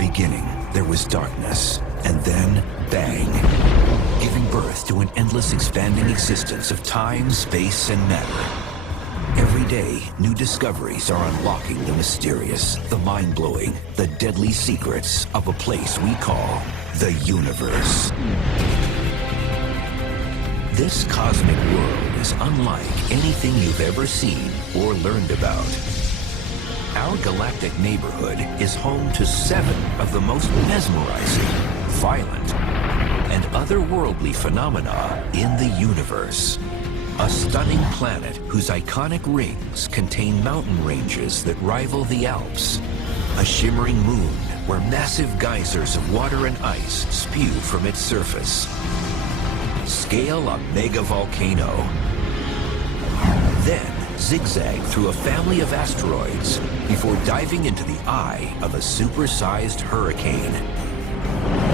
beginning, there was darkness, and then, bang, giving birth to an endless expanding existence of time, space, and matter. Every day, new discoveries are unlocking the mysterious, the mind-blowing, the deadly secrets of a place we call the universe. This cosmic world is unlike anything you've ever seen or learned about. Our galactic neighborhood is home to 7 of the most mesmerizing, violent, and otherworldly phenomena in the universe. A stunning planet whose iconic rings contain mountain ranges that rival the Alps. A shimmering moon where massive geysers of water and ice spew from its surface. Scale a mega volcano. Then zigzag through a family of asteroids before diving into the eye of a supersized hurricane.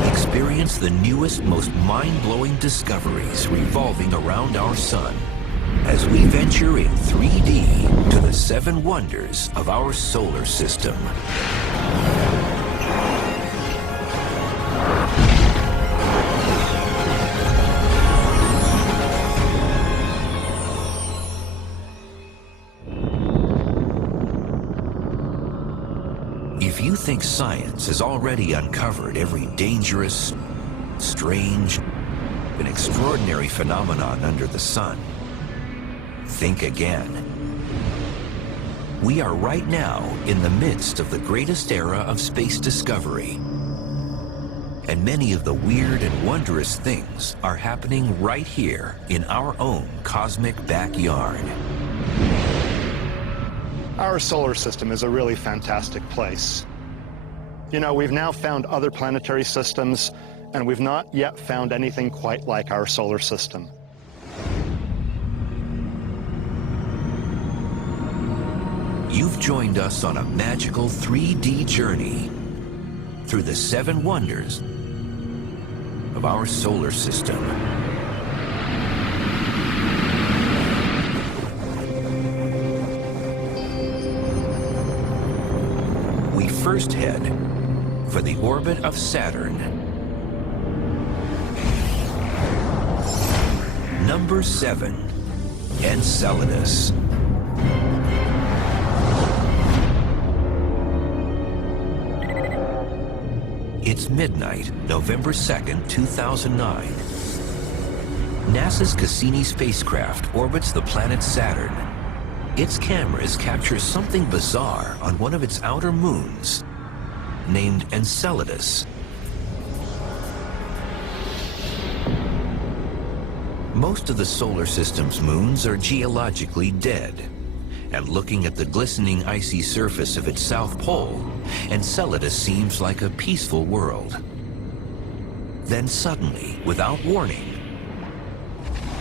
Experience the newest, most mind-blowing discoveries revolving around our sun as we venture in 3D to the 7 wonders of our solar system. If you think science has already uncovered every dangerous, strange, and extraordinary phenomenon under the sun, think again. We are right now in the midst of the greatest era of space discovery. And many of the weird and wondrous things are happening right here in our own cosmic backyard. Our solar system is a really fantastic place. You know, we've now found other planetary systems, and we've not yet found anything quite like our solar system. You've joined us on a magical 3D journey through the 7 wonders of our solar system. We first head for the orbit of Saturn. Number 7, Enceladus. It's midnight, November 2nd, 2009. NASA's Cassini spacecraft orbits the planet Saturn. Its cameras capture something bizarre on one of its outer moons, named Enceladus. Most of the solar system's moons are geologically dead, and looking at the glistening icy surface of its south pole, Enceladus seems like a peaceful world. Then suddenly, without warning,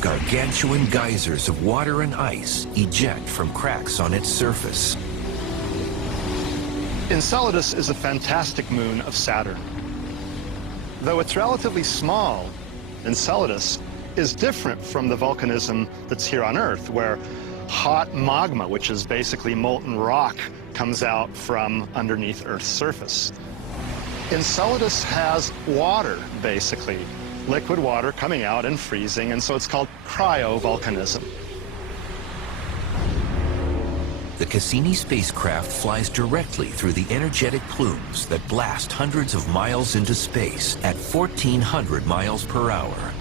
gargantuan geysers of water and ice eject from cracks on its surface. Enceladus is a fantastic moon of Saturn. Though it's relatively small, Enceladus is different from the volcanism that's here on Earth, where hot magma, which is basically molten rock, comes out from underneath Earth's surface. Enceladus has water, basically, liquid water coming out and freezing, and so it's called cryovolcanism. The Cassini spacecraft flies directly through the energetic plumes that blast hundreds of miles into space at 1,400 miles per hour.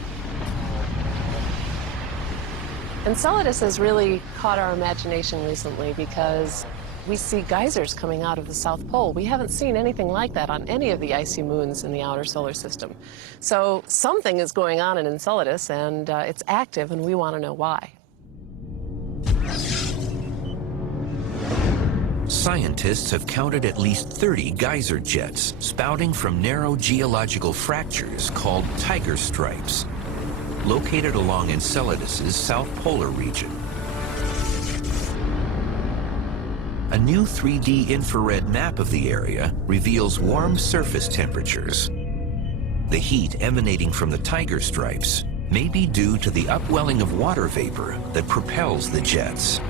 Enceladus has really caught our imagination recently because we see geysers coming out of the South Pole. We haven't seen anything like that on any of the icy moons in the outer solar system. So something is going on in Enceladus, and it's active, and we want to know why. Scientists have counted at least 30 geyser jets spouting from narrow geological fractures called tiger stripes, located along Enceladus's south polar region. A new 3D infrared map of the area reveals warm surface temperatures. The heat emanating from the tiger stripes may be due to the upwelling of water vapor that propels the jets.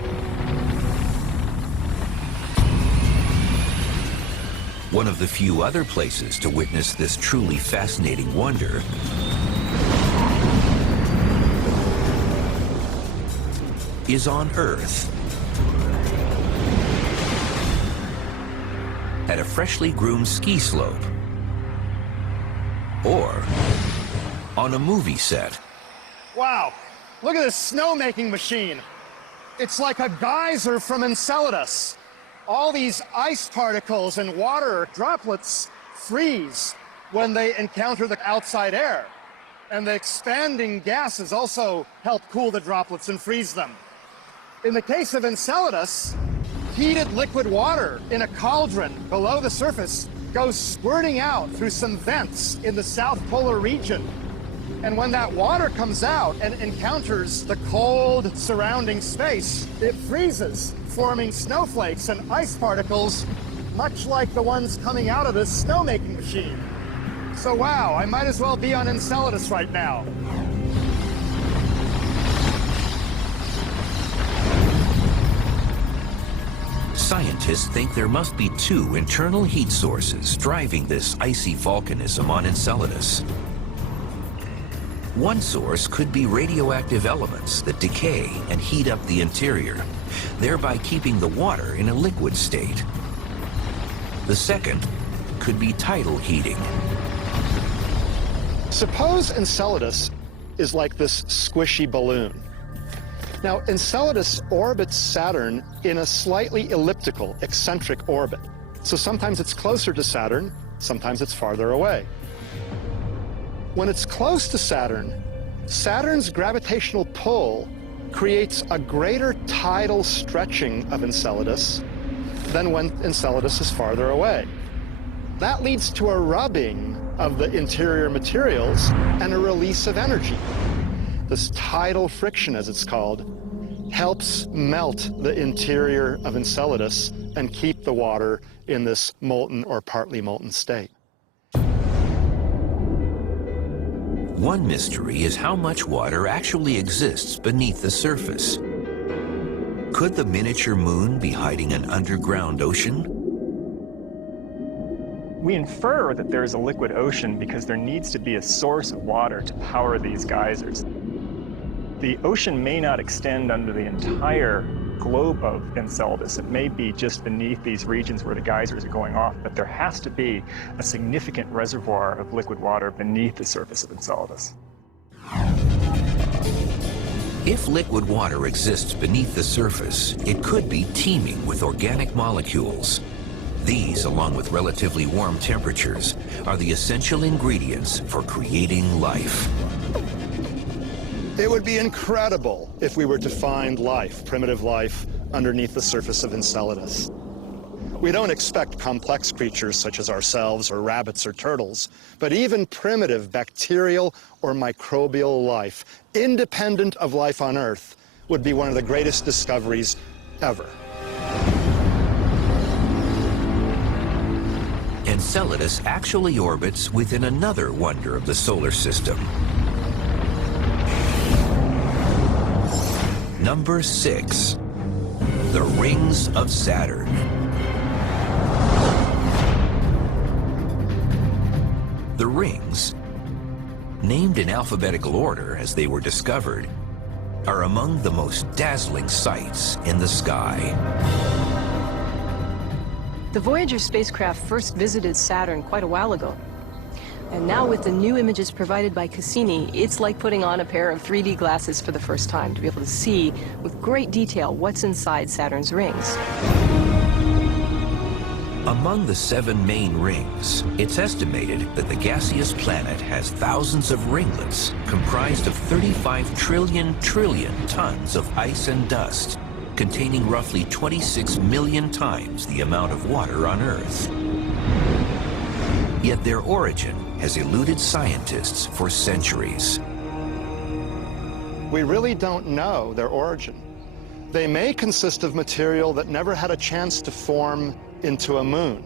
One of the few other places to witness this truly fascinating wonder is on Earth. At a freshly groomed ski slope, or on a movie set. Wow, look at this snowmaking machine. It's like a geyser from Enceladus. All these ice particles and water droplets freeze when they encounter the outside air. And the expanding gases also help cool the droplets and freeze them. In the case of Enceladus, heated liquid water in a cauldron below the surface goes squirting out through some vents in the south polar region. And when that water comes out and encounters the cold surrounding space, it freezes, forming snowflakes and ice particles, much like the ones coming out of this snowmaking machine. So wow, I might as well be on Enceladus right now. Scientists think there must be two internal heat sources driving this icy volcanism on Enceladus. One source could be radioactive elements that decay and heat up the interior, thereby keeping the water in a liquid state. The second could be tidal heating. Suppose Enceladus is like this squishy balloon. Now, Enceladus orbits Saturn in a slightly elliptical, eccentric orbit. So sometimes it's closer to Saturn, sometimes it's farther away. When it's close to Saturn, Saturn's gravitational pull creates a greater tidal stretching of Enceladus than when Enceladus is farther away. That leads to a rubbing of the interior materials and a release of energy. This tidal friction, as it's called, helps melt the interior of Enceladus and keep the water in this molten or partly molten state. One mystery is how much water actually exists beneath the surface. Could the miniature moon be hiding an underground ocean? We infer that there is a liquid ocean because there needs to be a source of water to power these geysers. The ocean may not extend under the entire globe of Enceladus. It may be just beneath these regions where the geysers are going off, but there has to be a significant reservoir of liquid water beneath the surface of Enceladus. If liquid water exists beneath the surface, it could be teeming with organic molecules. These, along with relatively warm temperatures, are the essential ingredients for creating life. It would be incredible if we were to find life, primitive life, underneath the surface of Enceladus. We don't expect complex creatures such as ourselves or rabbits or turtles, but even primitive bacterial or microbial life, independent of life on Earth, would be one of the greatest discoveries ever. Enceladus actually orbits within another wonder of the solar system. Number 6, the rings of Saturn. The rings, named in alphabetical order as they were discovered, are among the most dazzling sights in the sky. The Voyager spacecraft first visited Saturn quite a while ago. And now with the new images provided by Cassini, it's like putting on a pair of 3D glasses for the first time to be able to see with great detail what's inside Saturn's rings. Among the 7 main rings, it's estimated that the gaseous planet has thousands of ringlets comprised of 35 trillion tons of ice and dust, containing roughly 26 million times the amount of water on Earth. Yet their origin has eluded scientists for centuries. We really don't know their origin. They may consist of material that never had a chance to form into a moon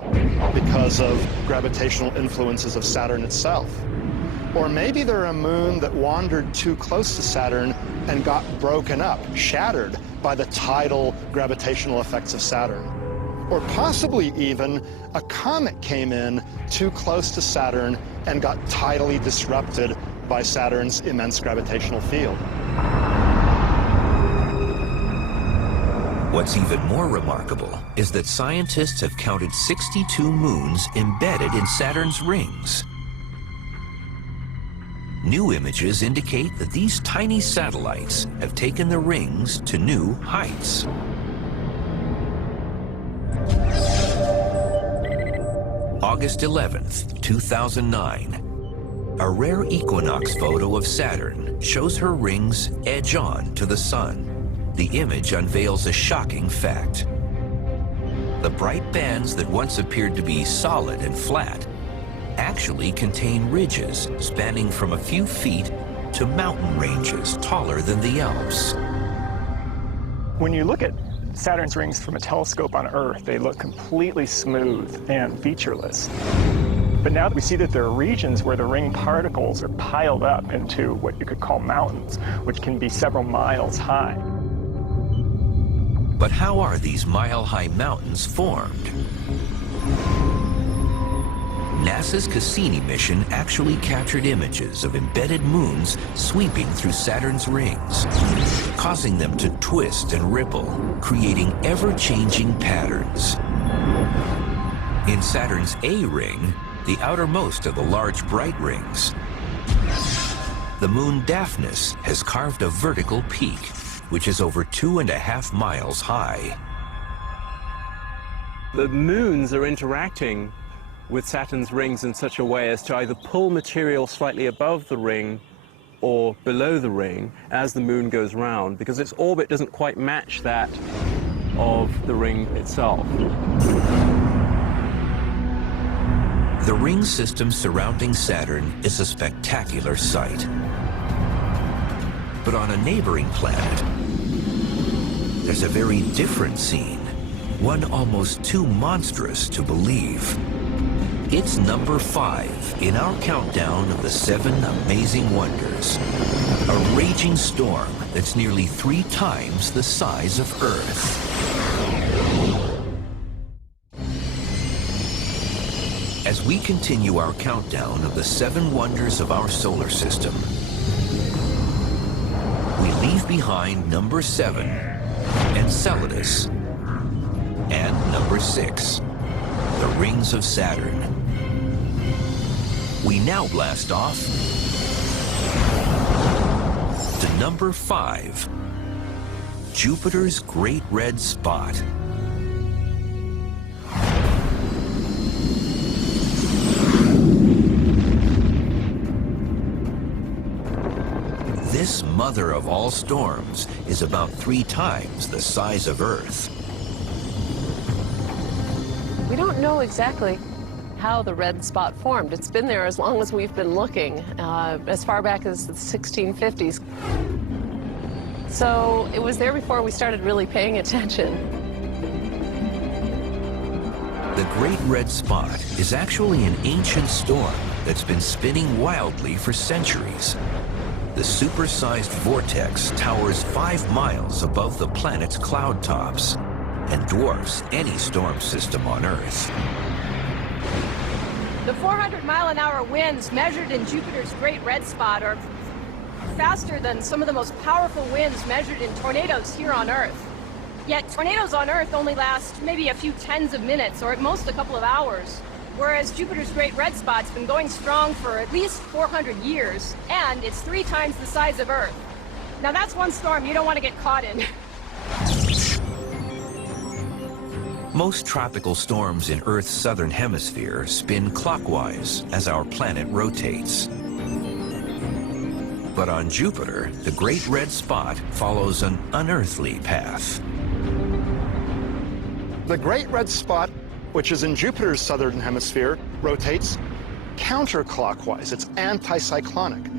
because of gravitational influences of Saturn itself. Or maybe they're a moon that wandered too close to Saturn and got broken up, shattered by the tidal gravitational effects of Saturn. or possibly even a comet came in too close to Saturn and got tidally disrupted by Saturn's immense gravitational field. What's even more remarkable is that scientists have counted 62 moons embedded in Saturn's rings. New images indicate that these tiny satellites have taken the rings to new heights. August 11th, 2009. A rare equinox photo of Saturn shows her rings edge on to the sun. The image unveils a shocking fact. The bright bands that once appeared to be solid and flat actually contain ridges spanning from a few feet to mountain ranges taller than the Alps. When you look at Saturn's rings from a telescope on Earth, they look completely smooth and featureless. But now we see that there are regions where the ring particles are piled up into what you could call mountains, which can be several miles high. But how are these mile-high mountains formed? NASA's Cassini mission actually captured images of embedded moons sweeping through Saturn's rings, causing them to twist and ripple, creating ever-changing patterns. In Saturn's A ring, the outermost of the large bright rings, the moon Daphnis has carved a vertical peak, which is over 2.5 miles high. The moons are interacting with Saturn's rings in such a way as to either pull material slightly above the ring or below the ring as the moon goes round, because its orbit doesn't quite match that of the ring itself. The ring system surrounding Saturn is a spectacular sight. But on a neighboring planet, there's a very different scene, one almost too monstrous to believe. It's number 5 in our countdown of the 7 amazing wonders. A raging storm that's nearly 3 times the size of Earth. As we continue our countdown of the 7 wonders of our solar system, we leave behind number 7, Enceladus, and number 6, the rings of Saturn. We now blast off to number 5, Jupiter's Great Red Spot. This mother of all storms is about 3 times the size of Earth. We don't know exactly how the red spot formed. It's been there as long as we've been looking, as far back as the 1650s. So it was there before we started really paying attention. The Great Red Spot is actually an ancient storm that's been spinning wildly for centuries. The supersized vortex towers 5 miles above the planet's cloud tops and dwarfs any storm system on Earth. The 400-mile-an-hour winds measured in Jupiter's Great Red Spot are faster than some of the most powerful winds measured in tornadoes here on Earth. Yet tornadoes on Earth only last maybe a few tens of minutes, or at most a couple of hours, whereas Jupiter's Great Red Spot's been going strong for at least 400 years, and it's 3 times the size of Earth. Now that's one storm you don't want to get caught in. Most tropical storms in Earth's southern hemisphere spin clockwise as our planet rotates. But on Jupiter, the Great Red Spot follows an unearthly path. The Great Red Spot, which is in Jupiter's southern hemisphere, rotates counterclockwise. It's anticyclonic.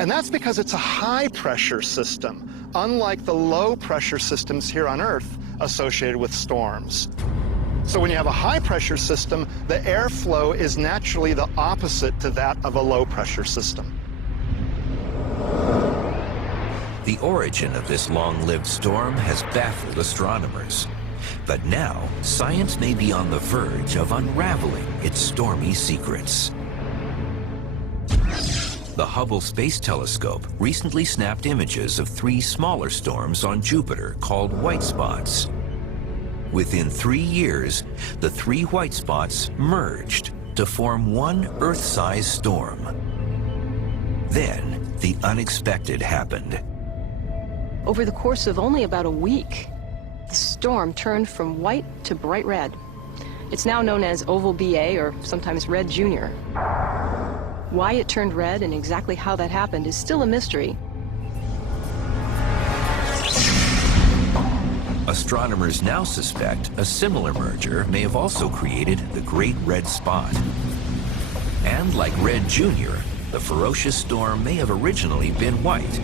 And that's because it's a high-pressure system, unlike the low-pressure systems here on Earth associated with storms. So when you have a high-pressure system, the airflow is naturally the opposite to that of a low-pressure system. The origin of this long-lived storm has baffled astronomers. But now, science may be on the verge of unraveling its stormy secrets. The Hubble Space Telescope recently snapped images of 3 smaller storms on Jupiter called white spots. Within 3 years, the 3 white spots merged to form one Earth-sized storm. Then, the unexpected happened. Over the course of only about a week, the storm turned from white to bright red. It's now known as Oval BA, or sometimes Red Junior. Why it turned red and exactly how that happened is still a mystery. Astronomers now suspect a similar merger may have also created the Great Red Spot. And like Red Junior, the ferocious storm may have originally been white.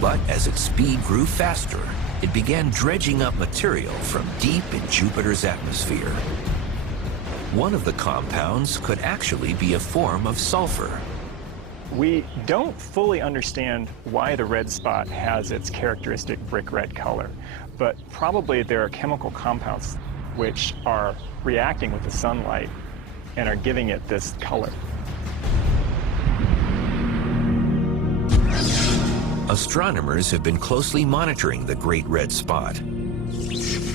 But as its speed grew faster, it began dredging up material from deep in Jupiter's atmosphere. One of the compounds could actually be a form of sulfur. We don't fully understand why the red spot has its characteristic brick red color, but probably there are chemical compounds which are reacting with the sunlight and are giving it this color. Astronomers have been closely monitoring the Great Red Spot.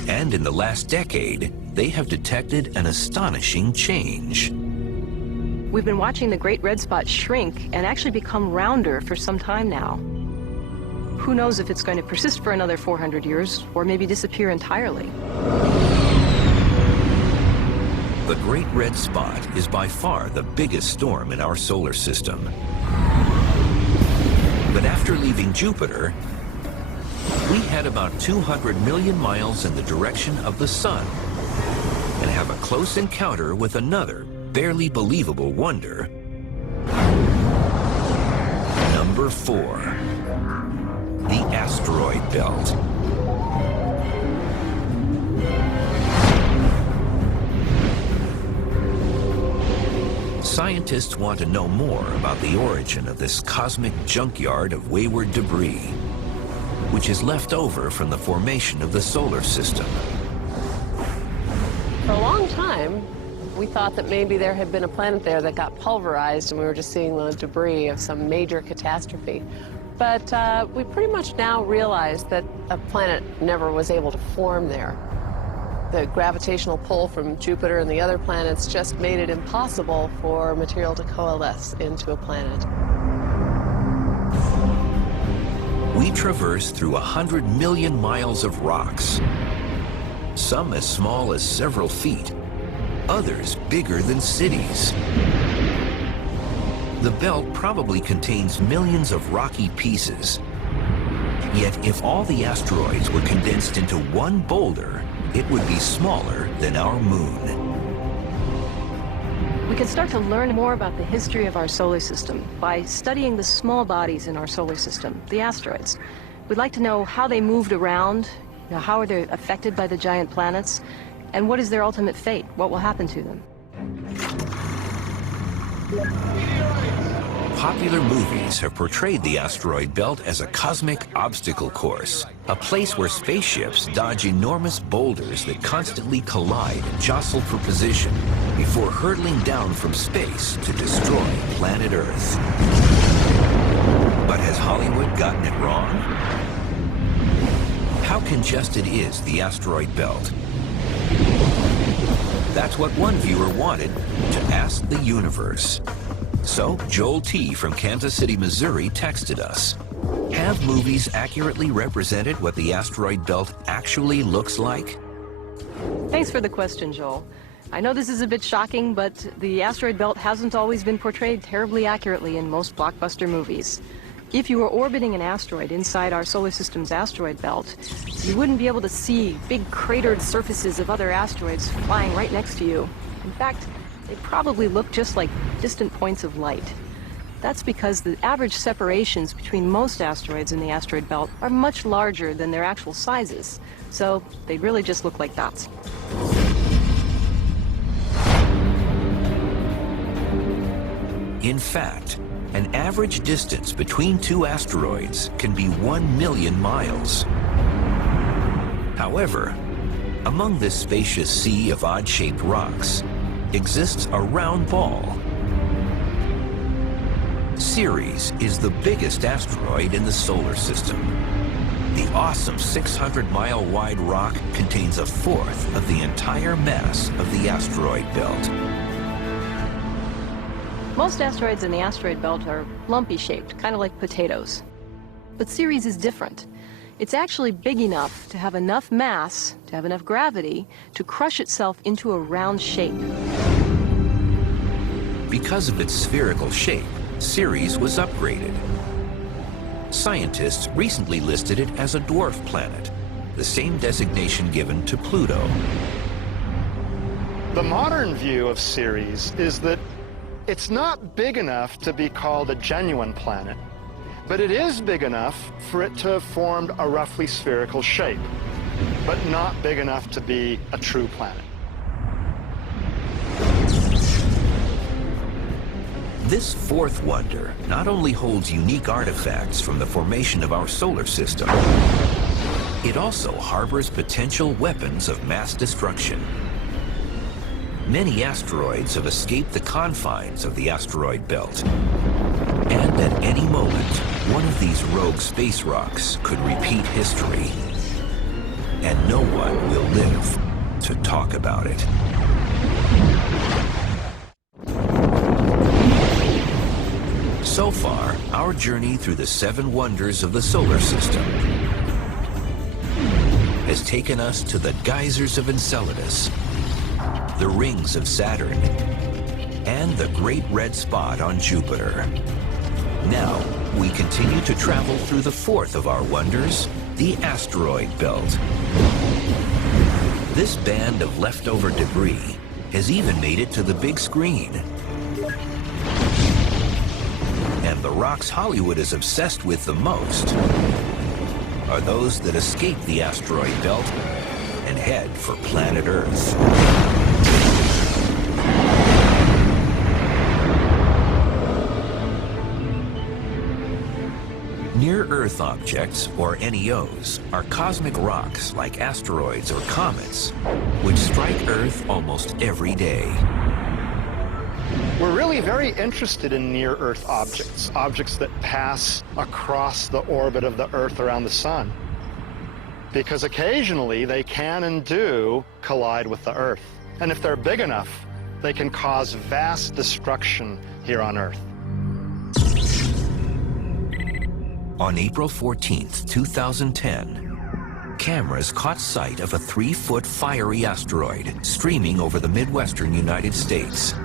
And in the last decade, they have detected an astonishing change. We've been watching the Great Red Spot shrink and actually become rounder for some time now. Who knows if it's going to persist for another 400 years or maybe disappear entirely. The Great Red Spot is by far the biggest storm in our solar system. But after leaving Jupiter, we head about 200 million miles in the direction of the Sun and have a close encounter with another barely believable wonder. Number 4, the asteroid belt. Scientists want to know more about the origin of this cosmic junkyard of wayward debris, which is left over from the formation of the solar system. For a long time, we thought that maybe there had been a planet there that got pulverized and we were just seeing the debris of some major catastrophe. But we pretty much now realize that a planet never was able to form there. The gravitational pull from Jupiter and the other planets just made it impossible for material to coalesce into a planet. We traverse through 100 million miles of rocks, some as small as several feet, others bigger than cities. The belt probably contains millions of rocky pieces. Yet if all the asteroids were condensed into one boulder, it would be smaller than our moon. We can start to learn more about the history of our solar system by studying the small bodies in our solar system, the asteroids. We'd like to know how they moved around, how are they affected by the giant planets, and what is their ultimate fate? What will happen to them? Popular movies have portrayed the asteroid belt as a cosmic obstacle course, a place where spaceships dodge enormous boulders that constantly collide and jostle for position before hurtling down from space to destroy planet Earth. But has Hollywood gotten it wrong? How congested is the asteroid belt? That's what one viewer wanted to ask the universe. So Joel T. from Kansas City, Missouri texted us. Have movies accurately represented what the asteroid belt actually looks like? Thanks for the question, Joel. I know this is a bit shocking, but the asteroid belt hasn't always been portrayed terribly accurately in most blockbuster movies. If you were orbiting an asteroid inside our solar system's asteroid belt, you wouldn't be able to see big cratered surfaces of other asteroids flying right next to you. In fact, they probably look just like distant points of light. That's because the average separations between most asteroids in the asteroid belt are much larger than their actual sizes, so they really just look like dots. In fact, an average distance between two asteroids can be 1 million miles. However, among this spacious sea of odd-shaped rocks exists a round ball. Ceres is the biggest asteroid in the solar system. The awesome 600-mile-wide rock contains a fourth of the entire mass of the asteroid belt. Most asteroids in the asteroid belt are lumpy-shaped, kind of like potatoes. But Ceres is different. It's actually big enough to have enough mass, to have enough gravity, to crush itself into a round shape. Because of its spherical shape, Ceres was upgraded. Scientists recently listed it as a dwarf planet, the same designation given to Pluto. The modern view of Ceres is that it's not big enough to be called a genuine planet, but it is big enough for it to have formed a roughly spherical shape, but not big enough to be a true planet. This fourth wonder not only holds unique artifacts from the formation of our solar system, it also harbors potential weapons of mass destruction. Many asteroids have escaped the confines of the asteroid belt. And at any moment, one of these rogue space rocks could repeat history. And no one will live to talk about it. So far, our journey through the 7 wonders of the solar system has taken us to the geysers of Enceladus, the rings of Saturn, and the Great Red Spot on Jupiter. Now, we continue to travel through the 4th of our wonders, the asteroid belt. This band of leftover debris has even made it to the big screen. And the rocks Hollywood is obsessed with the most are those that escape the asteroid belt and head for planet Earth. Near-Earth objects, or NEOs, are cosmic rocks like asteroids or comets, which strike Earth almost every day. We're really very interested in near-Earth objects, objects that pass across the orbit of the Earth around the Sun, because occasionally they can and do collide with the Earth. And if they're big enough, they can cause vast destruction here on Earth. On April 14th, 2010, cameras caught sight of a 3-foot fiery asteroid streaming over the Midwestern United States.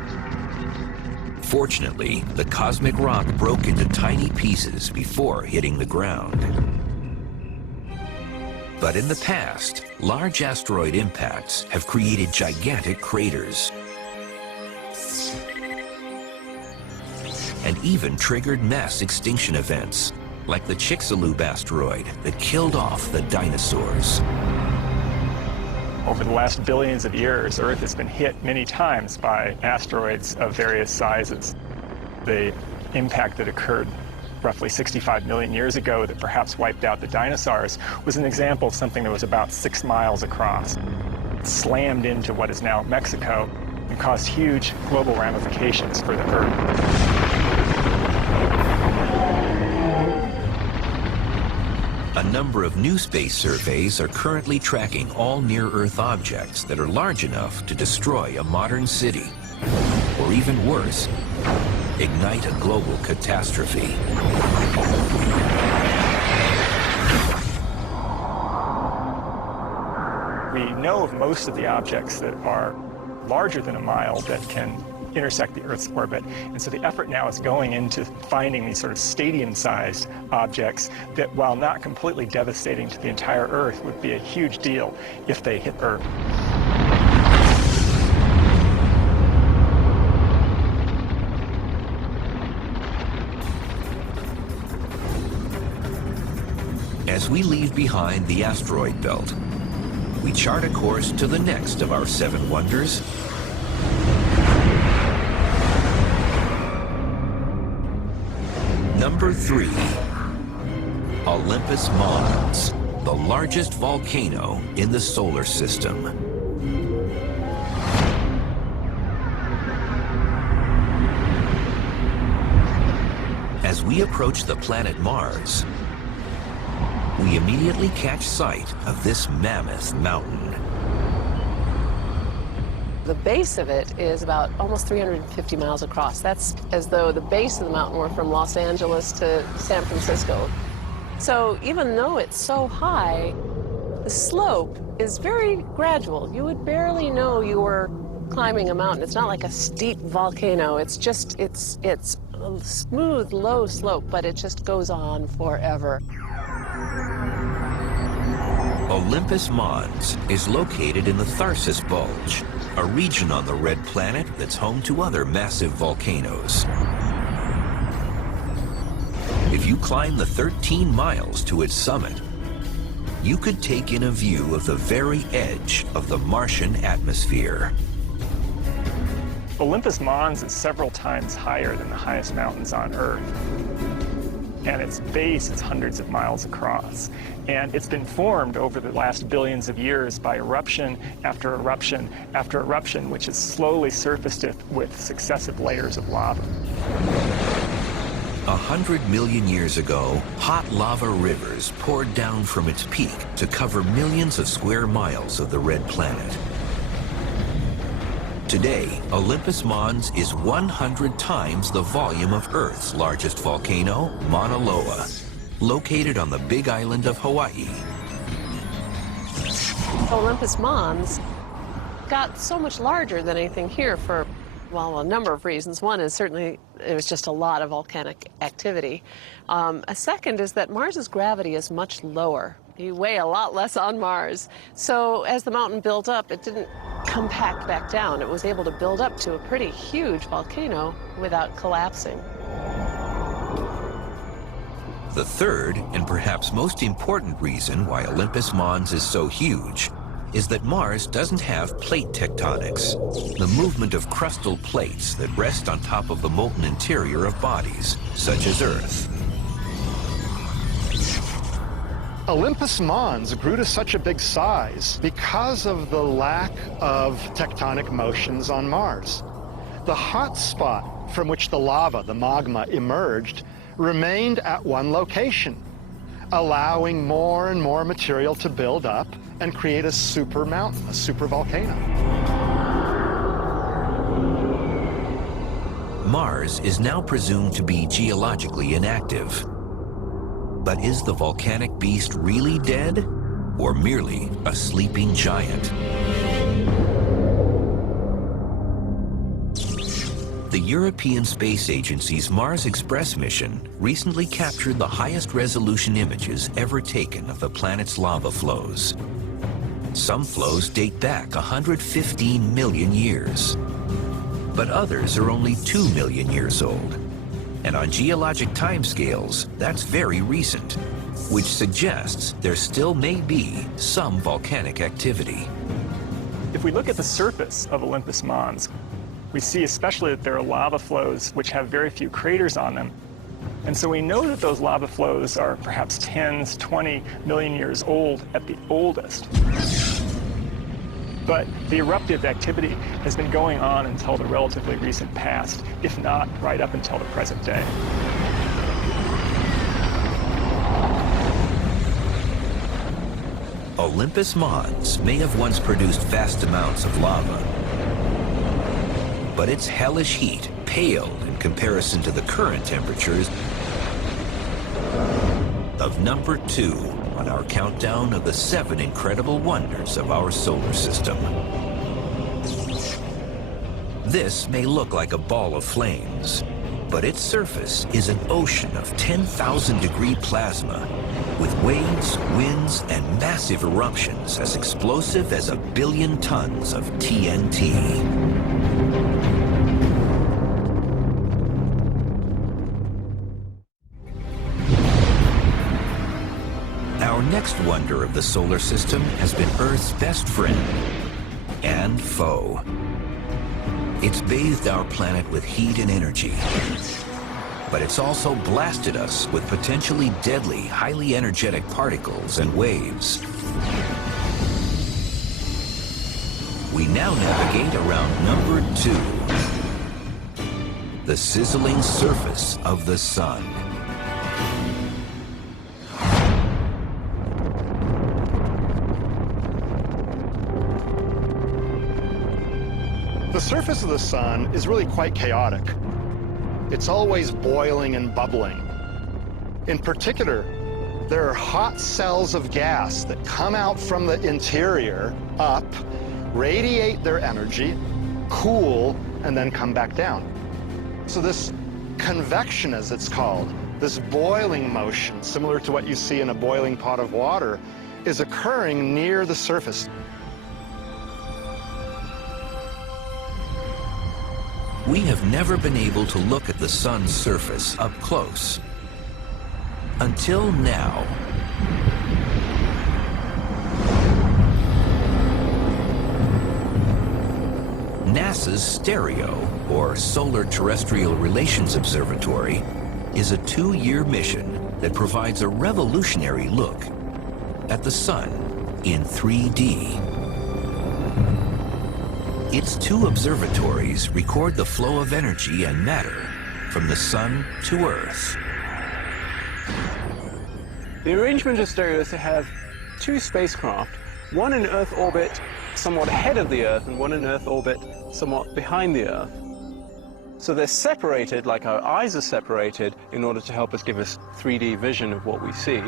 Fortunately, the cosmic rock broke into tiny pieces before hitting the ground. But in the past, large asteroid impacts have created gigantic craters and even triggered mass extinction events, like the Chicxulub asteroid that killed off the dinosaurs. Over the last billions of years, Earth has been hit many times by asteroids of various sizes. The impact that occurred roughly 65 million years ago that perhaps wiped out the dinosaurs was an example of something that was about 6 miles across. It slammed into what is now Mexico and caused huge global ramifications for the Earth. A number of new space surveys are currently tracking all near-Earth objects that are large enough to destroy a modern city, or even worse, ignite a global catastrophe. We know of most of the objects that are larger than a mile that can intersect the Earth's orbit. And so the effort now is going into finding these sort of stadium-sized objects that, while not completely devastating to the entire Earth, would be a huge deal if they hit Earth. As we leave behind the asteroid belt, we chart a course to the next of our 7 wonders, Number 3, Olympus Mons. the largest volcano in the solar system. As we approach the planet Mars, we immediately catch sight of this mammoth mountain. The base of it is about almost 350 miles across. That's as though the base of the mountain were from Los Angeles to San Francisco. So even though it's so high, the slope is very gradual. You would barely know you were climbing a mountain. It's not like a steep volcano. It's just, it's a smooth, low slope, but it just goes on forever. Olympus Mons is located in the Tharsis Bulge, a region on the red planet that's home to other massive volcanoes. If you climb the 13 miles to its summit, you could take in a view of the very edge of the Martian atmosphere. Olympus Mons is several times higher than the highest mountains on Earth. And its base is hundreds of miles across. And it's been formed over the last billions of years by eruption after eruption after eruption, which has slowly surfaced it with successive layers of lava. 100 million years ago, hot lava rivers poured down from its peak to cover millions of square miles of the red planet. Today, Olympus Mons is 100 times the volume of Earth's largest volcano, Mauna Loa, located on the big island of Hawaii. Olympus Mons got so much larger than anything here for, well, a number of reasons. One is certainly it was just a lot of volcanic activity. A second is that Mars's gravity is much lower. You weigh a lot less on Mars. So as the mountain built up, it didn't compact back down. It was able to build up to a pretty huge volcano without collapsing. The third, and perhaps most important reason why Olympus Mons is so huge is that Mars doesn't have plate tectonics, the movement of crustal plates that rest on top of the molten interior of bodies, such as Earth. Olympus Mons grew to such a big size because of the lack of tectonic motions on Mars. The hot spot from which the lava, the magma, emerged remained at one location, allowing more and more material to build up and create a super mountain, a super volcano. Mars is now presumed to be geologically inactive. But is the volcanic beast really dead, or merely a sleeping giant? The European Space Agency's Mars Express mission recently captured the highest resolution images ever taken of the planet's lava flows. Some flows date back 115 million years, but others are only 2 million years old. And on geologic timescales, that's very recent, which suggests there still may be some volcanic activity. If we look at the surface of Olympus Mons, we see especially that there are lava flows which have very few craters on them. And so we know that those lava flows are perhaps 10, 20 million years old at the oldest. But the eruptive activity has been going on until the relatively recent past, if not right up until the present day. Olympus Mons may have once produced vast amounts of lava, but its hellish heat paled in comparison to the current temperatures of number 2 on our countdown of the 7 incredible wonders of our solar system. This may look like a ball of flames, but its surface is an ocean of 10,000-degree plasma with waves, winds, and massive eruptions as explosive as 1 billion tons of TNT. Our next wonder of the solar system has been Earth's best friend and foe. It's bathed our planet with heat and energy, but it's also blasted us with potentially deadly, highly energetic particles and waves. We now navigate around number 2, the sizzling surface of the sun. The surface of the sun is really quite chaotic. It's always boiling and bubbling. In particular, there are hot cells of gas that come out from the interior up, radiate their energy, cool, and then come back down. So this convection, as it's called, this boiling motion, similar to what you see in a boiling pot of water, is occurring near the surface. We have never been able to look at the sun's surface up close. Until now. NASA's STEREO, or Solar Terrestrial Relations Observatory, is a 2-year mission that provides a revolutionary look at the sun in 3D. Its 2 observatories record the flow of energy and matter from the sun to Earth. The arrangement of STEREO is to have 2 spacecraft, one in Earth orbit somewhat ahead of the Earth and one in Earth orbit somewhat behind the Earth. So they're separated like our eyes are separated in order to help us give us 3D vision of what we see.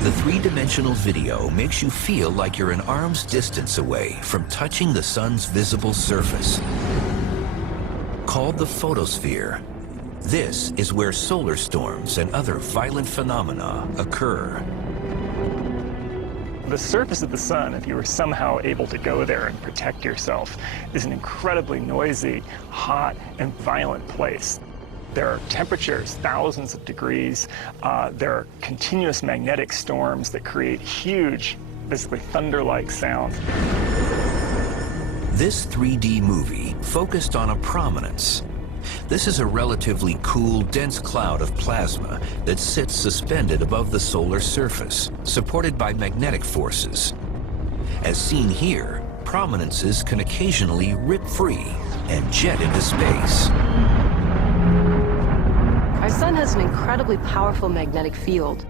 The 3-dimensional video makes you feel like you're an arm's distance away from touching the sun's visible surface. Called the photosphere, this is where solar storms and other violent phenomena occur. The surface of the sun, if you were somehow able to go there and protect yourself, is an incredibly noisy, hot, and violent place. There are temperatures, thousands of degrees. There are continuous magnetic storms that create huge, basically thunder-like sounds. This 3D movie focused on a prominence. This is a relatively cool, dense cloud of plasma that sits suspended above the solar surface, supported by magnetic forces. As seen here, prominences can occasionally rip free and jet into space. Our sun has an incredibly powerful magnetic field.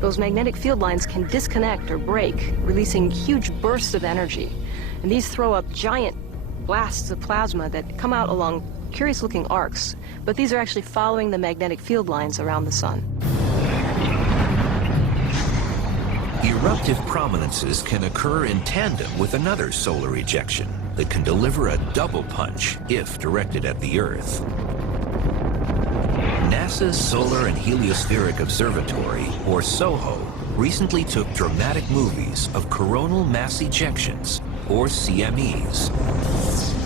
Those magnetic field lines can disconnect or break, releasing huge bursts of energy. And these throw up giant blasts of plasma that come out along curious-looking arcs, but these are actually following the magnetic field lines around the sun. Eruptive prominences can occur in tandem with another solar ejection that can deliver a double punch if directed at the Earth. NASA's Solar and Heliospheric Observatory, or SOHO, recently took dramatic movies of coronal mass ejections, or CMEs.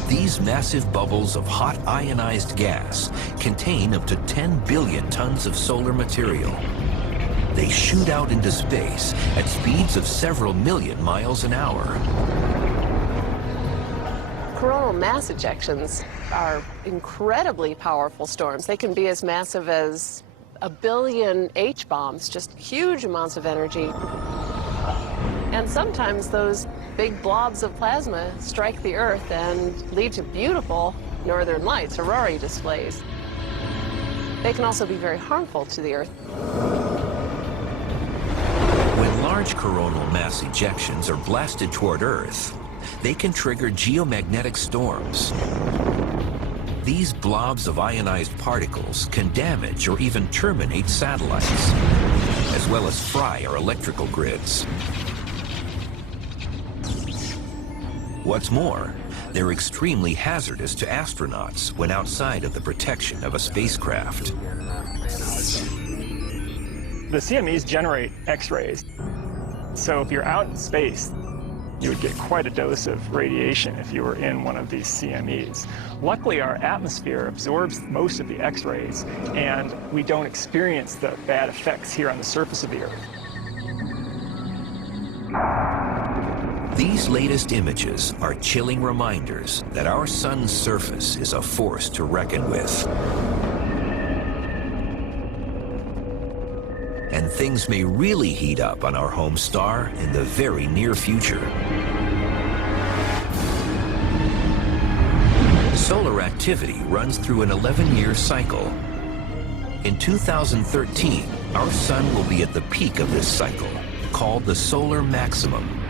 These massive bubbles of hot ionized gas contain up to 10 billion tons of solar material. They shoot out into space at speeds of several million miles an hour. Coronal mass ejections are incredibly powerful storms. They can be as massive as 1 billion H-bombs, just huge amounts of energy. And sometimes those big blobs of plasma strike the Earth and lead to beautiful northern lights, aurora displays. They can also be very harmful to the Earth. When large coronal mass ejections are blasted toward Earth, they can trigger geomagnetic storms. These blobs of ionized particles can damage or even terminate satellites, as well as fry our electrical grids. What's more, they're extremely hazardous to astronauts when outside of the protection of a spacecraft. The CMEs generate X-rays. So if you're out in space, you would get quite a dose of radiation if you were in one of these CMEs. Luckily, our atmosphere absorbs most of the X-rays, and we don't experience the bad effects here on the surface of the Earth. These latest images are chilling reminders that our sun's surface is a force to reckon with. And things may really heat up on our home star in the very near future. Solar activity runs through an 11-year cycle. In 2013, our sun will be at the peak of this cycle, called the solar maximum.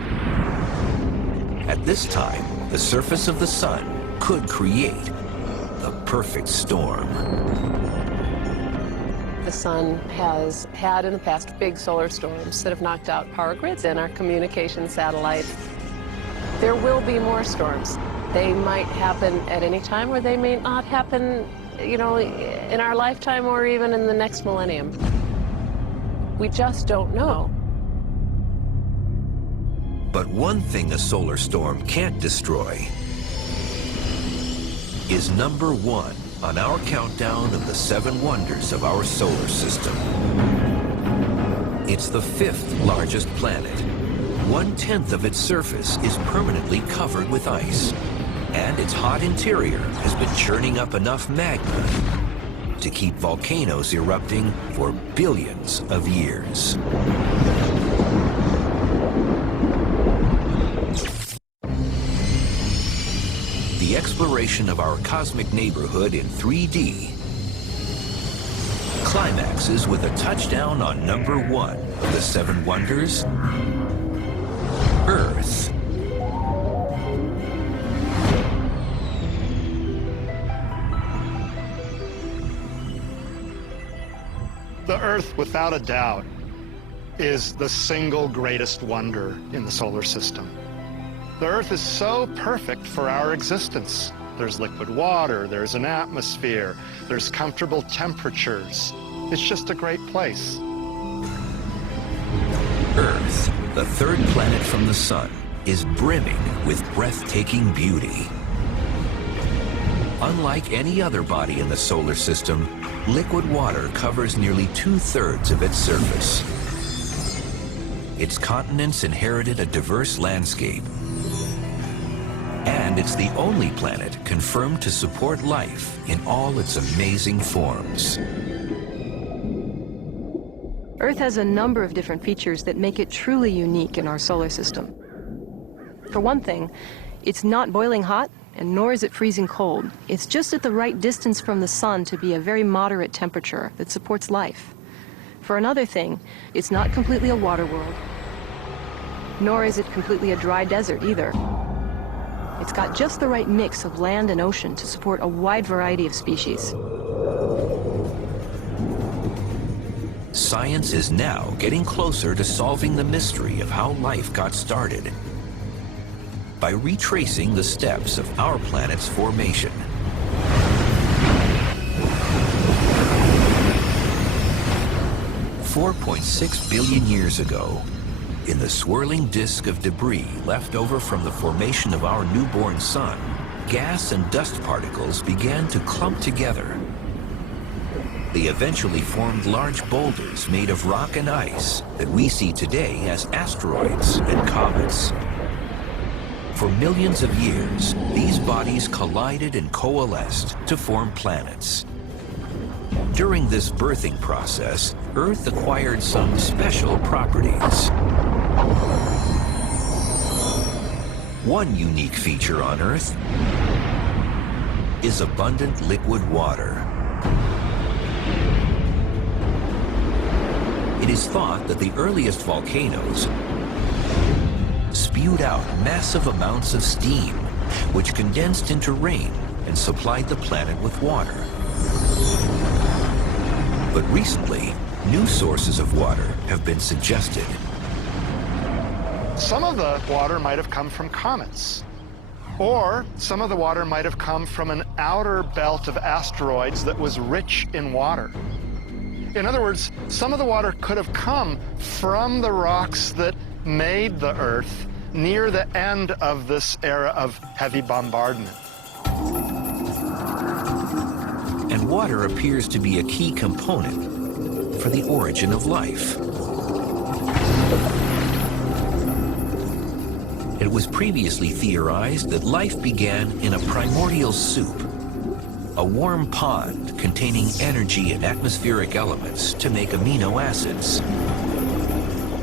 At this time, the surface of the sun could create the perfect storm. The sun has had in the past big solar storms that have knocked out power grids and our communication satellites. There will be more storms. They might happen at any time, or they may not happen, you know, in our lifetime or even in the next millennium. We just don't know. But one thing a solar storm can't destroy is number one on our countdown of the 7 wonders of our solar system. It's the 5th largest planet. 1/10 of its surface is permanently covered with ice, and its hot interior has been churning up enough magma to keep volcanoes erupting for billions of years. The exploration of our cosmic neighborhood in 3D climaxes with a touchdown on number 1 of the 7 wonders, Earth. The Earth, without a doubt, is the single greatest wonder in the solar system. The Earth is so perfect for our existence. There's liquid water, there's an atmosphere, there's comfortable temperatures. It's just a great place. Earth, the 3rd planet from the sun, is brimming with breathtaking beauty. Unlike any other body in the solar system, liquid water covers nearly 2/3 of its surface. Its continents inherited a diverse landscape, and it's the only planet confirmed to support life in all its amazing forms. Earth has a number of different features that make it truly unique in our solar system. For one thing, it's not boiling hot, and nor is it freezing cold. It's just at the right distance from the sun to be a very moderate temperature that supports life. For another thing, it's not completely a water world, nor is it completely a dry desert either. It's got just the right mix of land and ocean to support a wide variety of species. Science is now getting closer to solving the mystery of how life got started by retracing the steps of our planet's formation. $4.6 billion years ago, in the swirling disk of debris left over from the formation of our newborn sun, gas and dust particles began to clump together. They eventually formed large boulders made of rock and ice that we see today as asteroids and comets. For millions of years, these bodies collided and coalesced to form planets. During this birthing process, Earth acquired some special properties. One unique feature on Earth is abundant liquid water. It is thought that the earliest volcanoes spewed out massive amounts of steam, which condensed into rain and supplied the planet with water. But recently, new sources of water have been suggested. Some of the water might have come from comets, or some of the water might have come from an outer belt of asteroids that was rich in water. In other words, some of the water could have come from the rocks that made the Earth near the end of this era of heavy bombardment. And water appears to be a key component for the origin of life. It was previously theorized that life began in a primordial soup, a warm pond containing energy and atmospheric elements to make amino acids.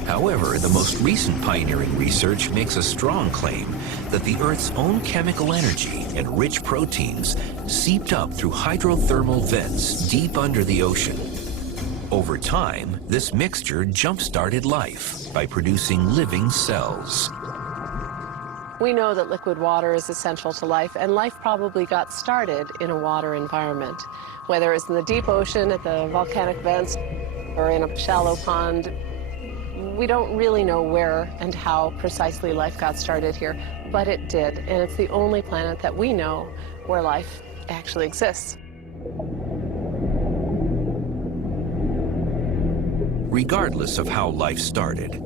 However, the most recent pioneering research makes a strong claim that the Earth's own chemical energy and rich proteins seeped up through hydrothermal vents deep under the ocean. Over time, this mixture jump-started life by producing living cells. We know that liquid water is essential to life, and life probably got started in a water environment. Whether it's in the deep ocean, at the volcanic vents, or in a shallow pond, we don't really know where and how precisely life got started here, but it did, and it's the only planet that we know where life actually exists. Regardless of how life started,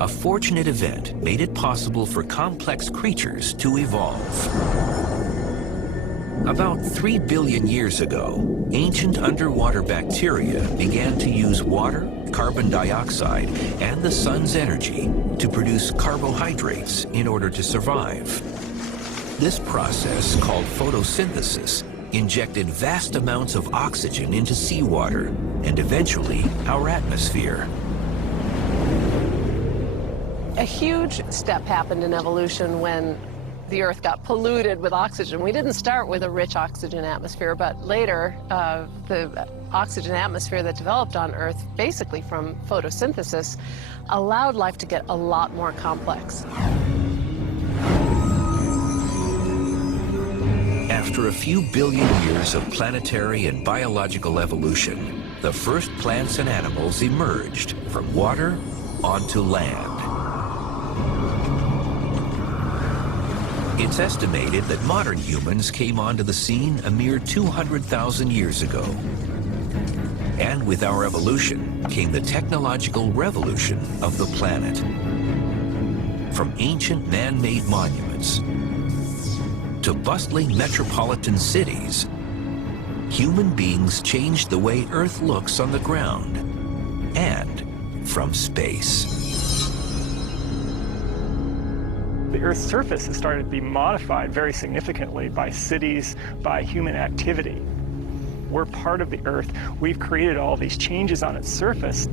a fortunate event made it possible for complex creatures to evolve. About 3 billion years ago, ancient underwater bacteria began to use water, carbon dioxide, and the sun's energy to produce carbohydrates in order to survive. This process, called photosynthesis, injected vast amounts of oxygen into seawater and eventually our atmosphere. A huge step happened in evolution when the Earth got polluted with oxygen. We didn't start with a rich oxygen atmosphere, but later the oxygen atmosphere that developed on Earth, basically from photosynthesis, allowed life to get a lot more complex. After a few billion years of planetary and biological evolution, the first plants and animals emerged from water onto land. It's estimated that modern humans came onto the scene a mere 200,000 years ago. And with our evolution came the technological revolution of the planet. From ancient man-made monuments to bustling metropolitan cities, human beings changed the way Earth looks on the ground and from space. The Earth's surface has started to be modified very significantly by cities, by human activity. We're part of the Earth. We've created all these changes on its surface.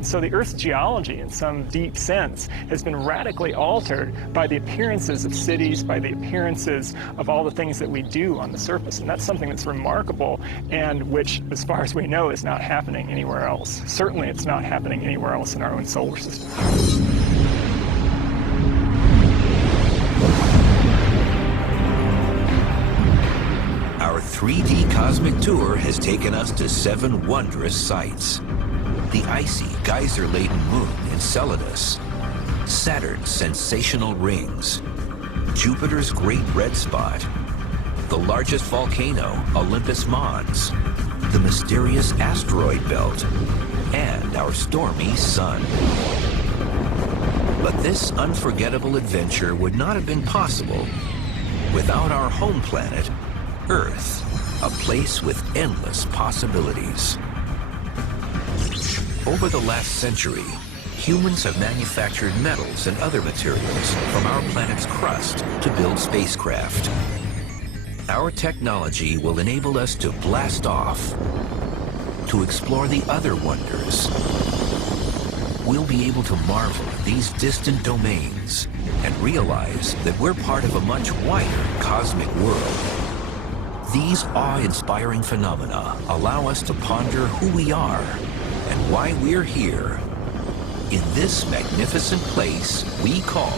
So the Earth's geology, in some deep sense, has been radically altered by the appearances of cities, by the appearances of all the things that we do on the surface. And that's something that's remarkable and which, as far as we know, is not happening anywhere else. Certainly it's not happening anywhere else in our own solar system. Our 3D cosmic tour has taken us to 7 wondrous sights. The icy, geyser-laden moon Enceladus, Saturn's sensational rings, Jupiter's great red spot, the largest volcano, Olympus Mons, the mysterious asteroid belt, and our stormy sun. But this unforgettable adventure would not have been possible without our home planet, Earth, a place with endless possibilities. Over the last century, humans have manufactured metals and other materials from our planet's crust to build spacecraft. Our technology will enable us to blast off, to explore the other wonders. We'll be able to marvel at these distant domains and realize that we're part of a much wider cosmic world. These awe-inspiring phenomena allow us to ponder who we are and why we're here in this magnificent place we call